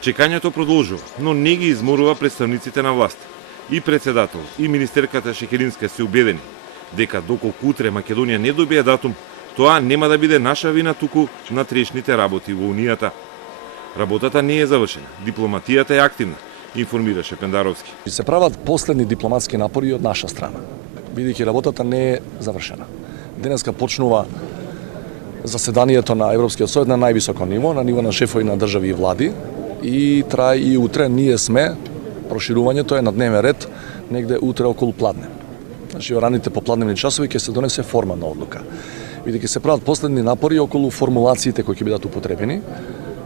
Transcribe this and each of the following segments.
Чекањето продолжува, но не ги изморува представниците на власт. И председател, и министерката Шекеринска се убедени дека доколку утре Македонија не добие датум, тоа нема да биде наша вина, туку на трешните работи во Унијата. Работата не е завршена, дипломатијата е активна, информираше Пендаровски. Се прават последни дипломатски напори од наша страна, бидејќи работата не е завршена. Денеска почнува заседанието на Европскиот совет на највисоко ниво, на ниво на шефови на држави и влади, и трае и утре. Ние сме, проширувањето е на дневен ред негде утре околу пладне. Значи, во раните попладневни часови ќе се донесе формална одлука. Бидејќи се прават последни напори околу формулациите кои ќе бидат употребени,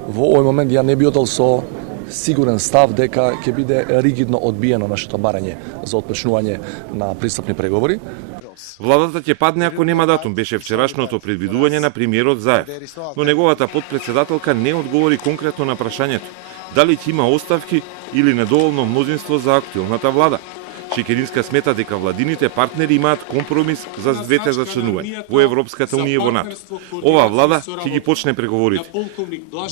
во овој момент ја не би одел со сигурен став дека ќе биде ригидно одбиено нашето барање за отпочнување на пристапни преговори. Владата ќе падне ако нема датум, беше вчерашното предвидување на премиерот Заев, но неговата потпредседателка не одговори конкретно на прашањето дали ќе има оставки или недоволно мнозинство за актуелната влада. Шекеринска смета дека владините партнери имаат компромис за двете зачленување во Европската унија и во НАТО. Оваа влада ќе ги почне преговорите.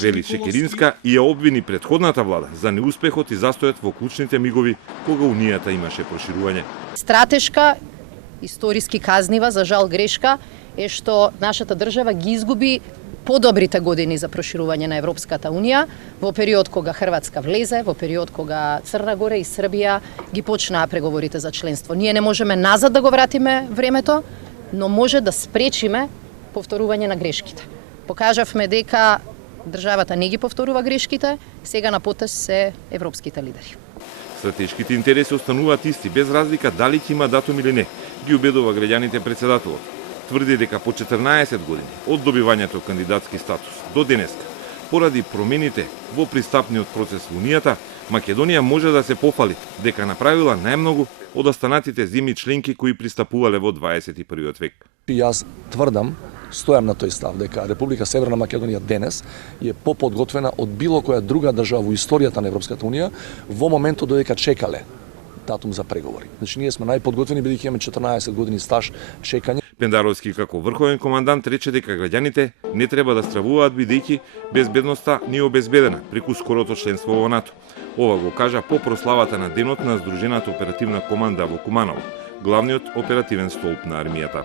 Вели Шекеринска и ја обвини претходната влада за неуспехот и застојот во клучните мигови кога Унијата имаше проширување. Стратешка, историски казнива, за жал грешка, е што нашата држава ги изгуби подобрите години за проширување на Европската унија во период кога Хрватска влезе, во период кога Црна Гора и Србија ги почнаа преговорите за членство. Ние не можеме назад да го вратиме времето, но може да спречиме повторување на грешките. Покажавме дека државата не ги повторува грешките, сега на потез се европските лидери. Стратешките интереси остануваат исти, без разлика дали ќе има датум или не, ги убедува граѓаните председателот. Тврди дека по 14 години од добивањето кандидатски статус до денеска, поради промените во пристапниот процес во Унијата, Македонија може да се пофали дека направила најмногу од останатите земји членки кои пристапувале во 21 век. Јас тврдам, стојам на тој став, дека Република Северна Македонија денес е поподготвена од било која друга држава во историјата на Европската унија во моментот додека чекале датум за преговори. Значи, ние сме најподготвени бидејќи имаме 14 години стаж чекање. Пендаровски како врховен командант рече дека граѓаните не треба да стравуваат бидејќи безбедноста не е обезбедена преку скорото членство во НАТО. Ова го кажа по прославата на денот на Здружената оперативна команда во Куманово, главниот оперативен столб на армијата.